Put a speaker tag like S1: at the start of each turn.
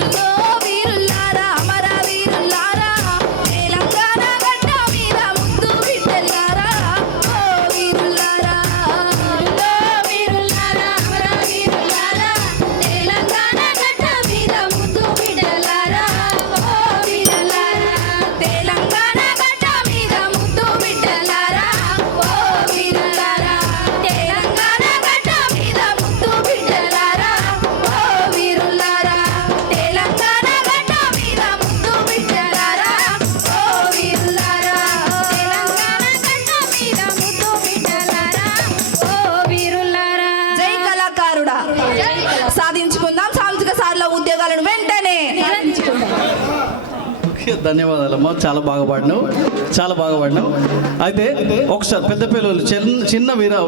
S1: Oh. ధన్యవాదాలమ్మా. చాలా బాగా పాడినావు. చాలా బాగా పాడినావు. అయితే ఒకసారి పెద్ద పిల్లలు చిన్న చిన్న వీర